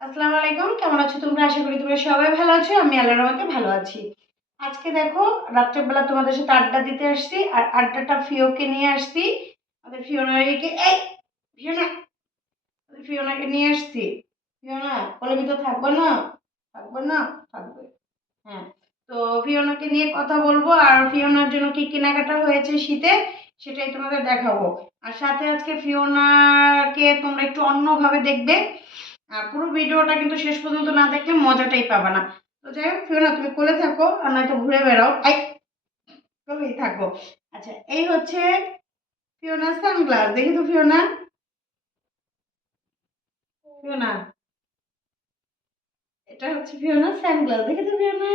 আসসালামু আলাইকুম। কেমন আছো তোমরা? আশা করি তোমরা সবাই ভালো আছো। আমি আল্লাহর রহমতে ভালো আছি। আজকে দেখো রাত্রেবেলা তোমাদের সাথে আড্ডা দিতে আসছি আর আড্ডাটা ফিওকে নিয়ে আসছি। আমাদের ফিওনাকে ফিওনা ফিওনাকে নিয়ে আসছি। ফিওনা কোলের ভিতর থাকবে না? থাকবে না? থাকবে। হ্যাঁ। তো ফিওনাকে নিয়ে কথা বলবো আর ফিওনার জন্য কি কেনাকাটা হয়েছে শীতে সেটাই তোমাদের দেখাবো। আর সাথে আজকে ফিওনাকে তোমরা একটু অন্যভাবে দেখবে। আর পুরো ভিডিওটা কিন্তু শেষ পর্যন্ত না দেখলে মজাটাই পাবা না। তো যাই হোক ফিওনা তুমি কোলে থাকো আর নয়তো ঘুরে বেড়াও। কোলেই থাকো। আচ্ছা এই হচ্ছে ফিওনার সানগ্লাস। দেখি তো ফিওনা। ফিওনা এটা হচ্ছে ফিওনার সানগ্লাস। দেখি তো ফিওনা।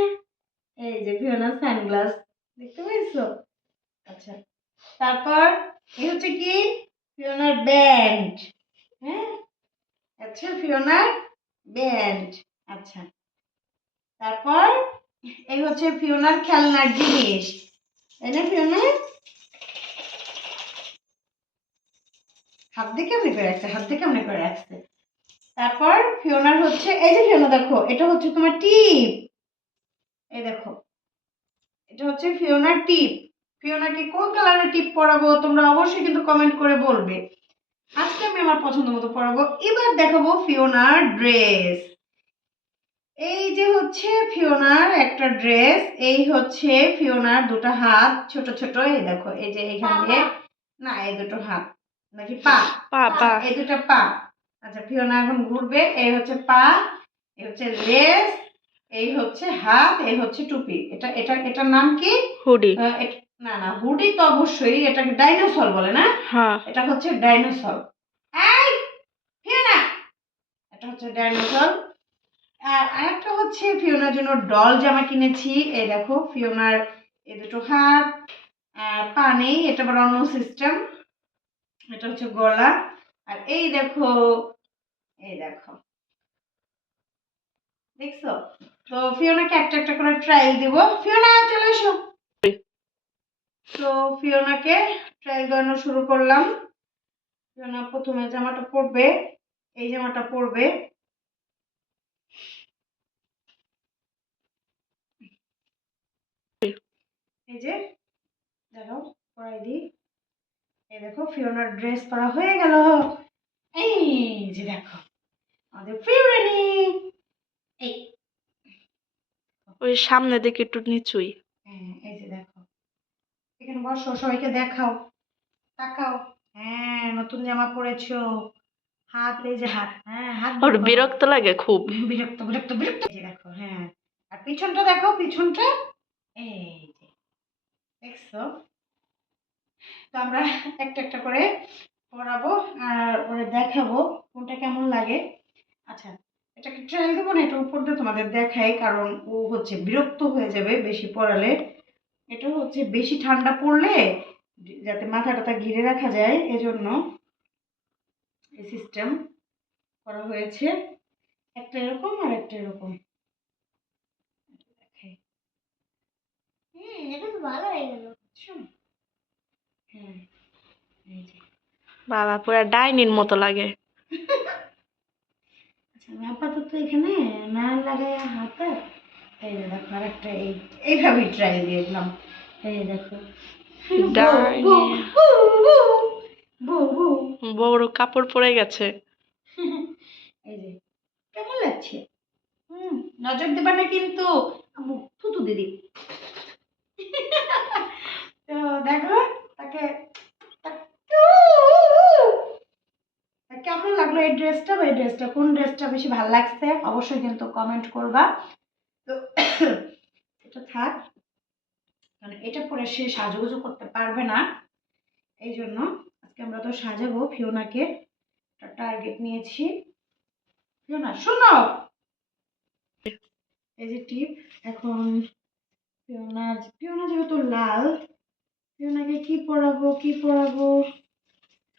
এই যে ফিওনার সানগ্লাস দেখতে পাইছো? আচ্ছা তারপর এই হচ্ছে কি ফিওনার ব্যান্ড। হ্যাঁ আচ্ছা ফিওনার ব্যান্ড। আচ্ছা তারপর এই হচ্ছে ফিওনার খেলনার জিনিস, তাই না ফিওনা? হাত দিয়ে কেমনি করে রাখছে, হাত দিয়ে কেমনি করে রাখছে। তারপর ফিওনার হচ্ছে এই যে ফিওনা দেখো এটা হচ্ছে তোমার টিপ। এই দেখো এটা হচ্ছে ফিওনার টিপ। ফিওনাকে কোন কালারের টিপ পরাবো তোমরা অবশ্যই কিন্তু কমেন্ট করে বলবে। আজকে আমি আমার পছন্দ মতো পরাবো। এবার দেখাবো ফিওনার ড্রেস। এই যে হচ্ছে ফিওনার একটা ড্রেস। এই হচ্ছে ফিওনার দুটো হাত ছোট ছোট। এই দেখো এই যে এখান দিয়ে না এই দুটো হাত নাকি পা পা পা এই দুটো পা। আচ্ছা ফিওনা এখন ঘুরবে। এই হচ্ছে পা, এই হচ্ছে লেজ, এই হচ্ছে হাত, এই হচ্ছে টুপি। এটা এটা এটার নাম কি? হুডি। না না হুডি তো অবশ্যই, এটাকে ডাইনোসর বলে না? হ্যাঁ এটা হচ্ছে ডাইনোসর। এই ফিওনা এটা হচ্ছে ডাইনোসর। আর আরেকটা হচ্ছে ফিওনার জন্য ডল জামা কিনেছি। এই দেখো ফিওনার এই দুটো হাত পা নেই, এটা আবার অন্য সিস্টেম। এটা হচ্ছে গলা। আর এই দেখো এই দেখো দেখছো? তো ফিওনাকে একটা একটা করে ট্রায়াল দিব। ফিওনা চলে এসো। তো ফিওনাকে ট্রায়াল করানো শুরু করলাম। ফিওনা প্রথমে জামাটা পরবে, এই জামাটা পরবে। এই যে দেখো পরাই দিই। এই দেখো ফিওনার ড্রেস পরা হয়ে গেল। এই যে দেখো আমাদের ফিওরানি। এই ওই সামনে দিকে একটু নিচুই। হ্যাঁ এই যে দেখো এখানে বসো, সবাইকে দেখাও, তাকাও। হ্যাঁ নতুন জামা পরেছো। হাত এই যে হাত, হ্যাঁ হাত ওর বের করো। বিরক্ত লাগে খুব। বিরক্ত বিরক্ত বিরক্ত। এই যে দেখো হ্যাঁ। আর পিছনটা দেখো পিছনটা। এই যে দেখছো? তো আমরা একটা একটা করে পরাবো আর ওরে দেখাবো কোনটা কেমন লাগে। আচ্ছা এটাকে ট্রায়াল দেবো না, এটা উপর দিয়ে তোমাদের দেখাই, কারণ ও হচ্ছে বিরক্ত হয়ে যাবে বেশি পড়ালে। এটা হচ্ছে বেশি ঠান্ডা পড়লে যাতে মাথা টাথা ঘিরে রাখা যায় এজন্য এই সিস্টেম করা হয়েছে। একটা এরকম আর একটা এরকম। দেখাই। এটা তো ভালো হয়ে গেল। হ্যাঁ এই যে বাবা পুরা ডাইনির মতো লাগে। আচ্ছা আমি আপাতত এখানে না লাগাই হাতে। এই যে দেখো আর একটা এইভাবেই ট্রাই দিয়ে দিলাম। এই যে দেখো বউ বউ ডাইনি বউ বউ বউ বউ। বড় কাপড় পরে গেছে। এই যে কেমন লাগছে? নজর দেবা না কিন্তু। আম্মু থুতু দিদি। তো দেখো তাকে কেমন লাগলো এই ড্রেসটা বা এই ড্রেসটা, কোন ড্রেসটা বেশি ভালো লাগছে অবশ্যই কিন্তু কমেন্ট করবা। তো এটা থাক, কারণ এটা পরে সে সাজুগুজু করতে পারবে না। এই জন্য আজকে আমরা তো সাজাবো ফিওনাকে। একটা টার্গেট নিয়েছি। ফিওনা শোনো, এই যে টিপ। এখন ফিওনা ফিওনা যেহেতু লাল, ফিওনাকে কি পরাবো কি পরাবো?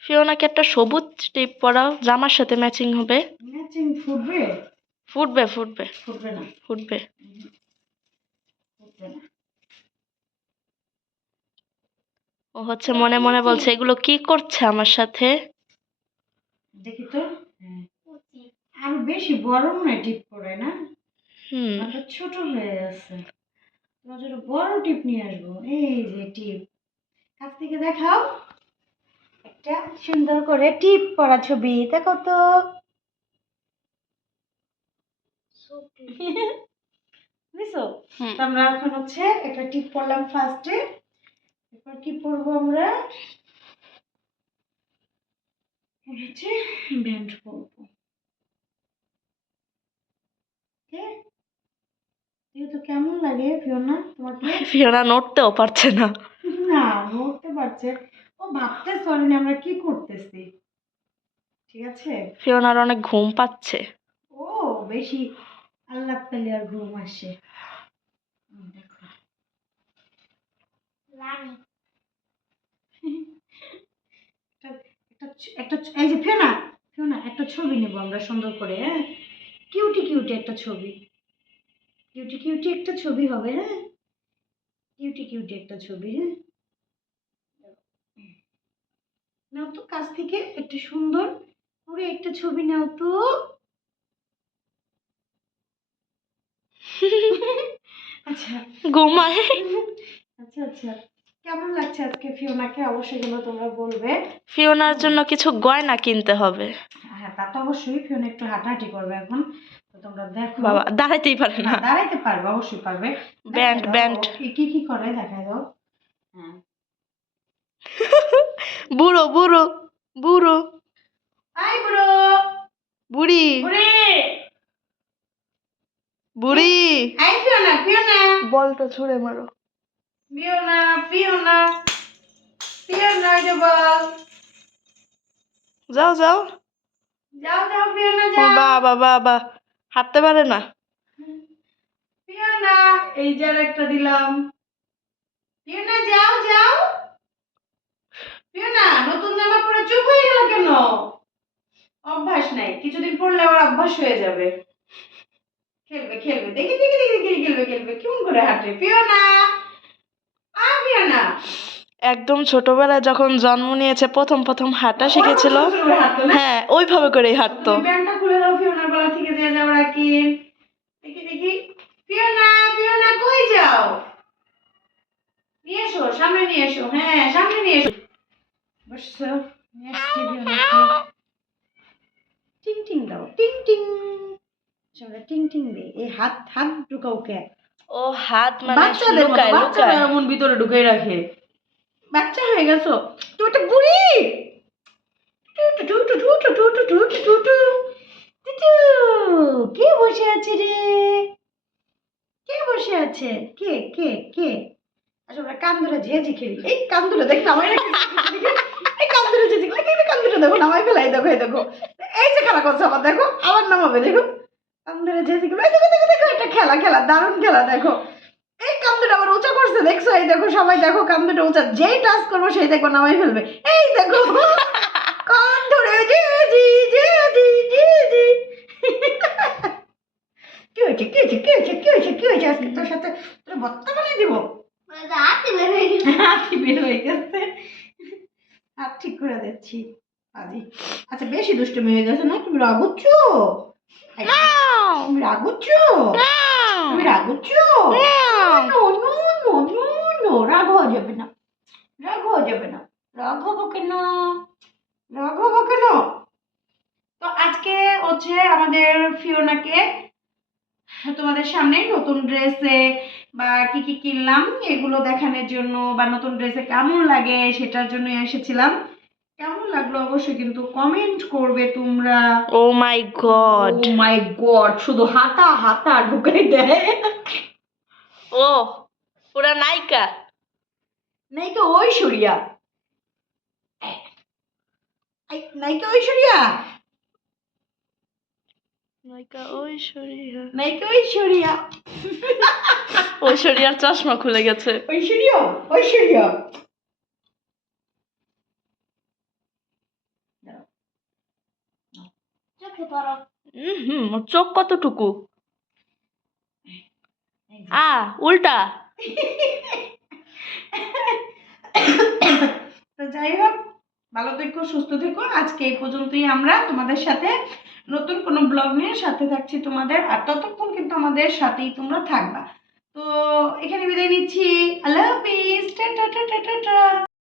ফিওনাকে একটা সবুজ টিপ পরাও, জামার সাথে ম্যাচিং হবে। ম্যাচিং ফুটবে? ফুটবে ফুটবে ফুটবে না। ফুটবে। ফুটবে না। ও হচ্ছে মনে মনে বলছে এগুলো কি করছে আমার সাথে। দেখি তো। হ্যাঁ আরো বেশি বড় মনে হয় টিপ করে না? হুম। আমরা ছোট হয়ে গেছে। তোমার জন্য বড় টিপ নিয়ে আসবো। এই যে টিপ, কাছ থেকে দেখাও একটা সুন্দর করে টিপ করা ছবি, দেখো তো। বুঝছো? হুম। তো আমরা এখন হচ্ছে একটা টিপ পরলাম ফার্স্টে, এরপর কি পরবো আমরা? হচ্ছে ব্যান্ড পরবো। ওকে, যেহেতু কেমন লাগে ফিওনা তোমাকে? ফিওনা নড়তেও পারছে না। না, নড়তে পারছে। ও ভাবতেছে পারেনি আমরা কি করতেছি। ঠিক আছে। ফিওনার অনেক ঘুম পাচ্ছে। ও বেশি আল্লাহ পেলে আর ঘুম আসে। দেখো একটা একটা এই যে ফিওনা, ফিওনা একটা ছবি নেবো আমরা সুন্দর করে, হ্যাঁ? কিউটি কিউটি একটা ছবি, কিউটি কিউটি একটা ছবি হবে, হ্যাঁ? কিউটি কিউটি একটা ছবি, হ্যাঁ? নাও তো কাছ থেকে একটা সুন্দর করে একটা ছবি নাও তো। আচ্ছা ঘুমায়। আচ্ছা আচ্ছা, কেমন লাগছে আজকে ফিওনাকে অবশ্যই কিন্তু তোমরা বলবে। ফিওনার হুম। জন্য কিছু গয়না কিনতে হবে। হ্যাঁ তা তো অবশ্যই, ফিওনা একটু হাঁটাহাঁটি করবে এখন, তো তোমরা দেখো। বাবা দাঁড়াইতেই পারে না না। দাঁড়াইতে পারবে, অবশ্যই পারবে। দেখাই ব্যান্ড দাও ব্যান্ড। ও কি কি কি করে, দেখাই দাও। হ্যাঁ, বুড়ো বুড়ো বুড়ো আই বুড়ো, বুড়ি বুড়ি, বুড়ি। আই ফিওনা, ফিওনা, বলটা ছুঁড়ে মারো। ফিওনা, ফিওনা, ফিওনা, এই যে বল। যাও যাও। যাও যাও ফিওনা ও যাও। বাবা বাবা, হাঁটতে পারে না। ফিওনা, এই যে আর একটা দিলাম। ফিওনা যাও যাও। ফিওনা নতুন জামা পরে চুপ হয়ে গেল কেন? অভ্যাস নাই, কিছুদিন পরলে আবার অভ্যাস হয়ে যাবে। খেলবে খেলবে, দেখি দেখি দেখি দেখি খেলবে খেলবে, কেমন করে হাঁটে ফিওনা। আ ফিওনা একদম ছোটবেলায় যখন জন্ম নিয়েছে প্রথম প্রথম হাঁটা শিখেছিল। ওরকম ছোট ছোট করে হাঁটতো না? হ্যাঁ ওইভাবে করেই হাঁটতো। তুমি প্যান্টটা খুলে দাও ফিওনার গলা থেকে, যে যাও রাখিন। দেখি দেখি, ফিওনা, ফিওনা কই যাও? নিয়ে এসো, সামনে নিয়ে এসো, হ্যাঁ সামনে নিয়ে এসো। বসছো, নিয়ে আসছি ফিওনাকে। টিং টিং দাও, টিং টিং। আমরা টিং টিং দিই, এই হাত হাত ঢুকাও কে? ও হাত মানে বাচ্চাদের মতো, লুকায় বাচ্চারা লুকায়। এমন ভিতরে ঢুকাই রাখে। বাচ্চা হয়ে গেছো তুমি, একটা বুড়ি। টু টু টু টু টু টু টু টু টু টু। টুটু, কে বসে আছে রে? কে বসে আছে? কে কে কে? আচ্ছা আমরা কান ধরে ঝেঁঝি খেলি, এই কান ধরে দেখ নামাই রাখি। এই কান ধরে ঝেঁঝি খেলি, এই কান ধরে দেখো নামাই ফেলাই, দেখো এই দেখো, এই যে খেলা করছে আবার, দেখো আবার নামাবে, দেখো কান ধরে ঝেঁঝি খেলি, এই দেখো দেখো দেখো, এটা খেলা খেলা, দারুণ খেলা, দেখো এই কান দুটো আবার উঁচা করছে, দেখছো? এই দেখো সবাই দেখো, কান দুটো উঁচা, যেই টাচ করবো সেই দেখো নামাই ফেলবে। এই দেখো কান ধরে ঝেঁঝি ঝেঁঝি ঝেঁঝি। কি হয়েছে কি হয়েছে কি হয়েছে কি হয়েছে কি হয়েছে? আজকে তোর সাথে তোর বত্তা বানিয়ে দিব। হাতি বের হয়ে গেছে, হাতি বের হয়ে গেছে, হাত ঠিক করে দিচ্ছি আজি। আচ্ছা বেশি দুষ্টুমি হয়ে গেছে না? তুমি রাগুচ্ছো, তুমি রাগুচ্ছো, তুমি রাগুচ্ছো। No no no no no, রাগ হওয়া যাবে না, রাগ হওয়া যাবে না। রাগ হবো কেন? রাগ হবো কেন? তো আজকে হচ্ছে আমাদের ফিওনাকে তোমাদের সামনে নতুন ড্রেসে বা কি কি কিনলাম এগুলো দেখানোর জন্য, বা নতুন ড্রেসে কেমন লাগে সেটার জন্য এসেছিলাম। কেমন লাগলো অবশ্যই কিন্তু কমেন্ট করবে তোমরা। ও মাই গড। ও মাই গড, শুধু হাতা হাতা ঢুকাই দেয়। ও পুরা নায়িকা। নায়িকা ঐশ্বরিয়া, নায়িকা ঐশ্বরিয়া, নায়িকা ঐশ্বরিয়া। নায়িকা ঐশ্বরিয়া, ঐশ্বরিয়ার চশমা খুলে গেছে। ঐশ্বরিয়া, ঐশ্বরিয়া। চোখে পড়ো। হুম, ওর চোখ কতটুকু? আ উল্টা। তো যাই হোক, ভালো থেকো, সুস্থ থেকো। আজকে এই পর্যন্তই। আমরা তোমাদের সাথে নতুন কোনো ব্লগ নিয়ে সাথে থাকছি তোমাদের, আর ততক্ষণ কিন্তু আমাদের সাথেই তোমরা থাকবা। তো এখানে বিদায় নিচ্ছি। আল্লাহ হাফিজ, টাটা টাটা টাটা।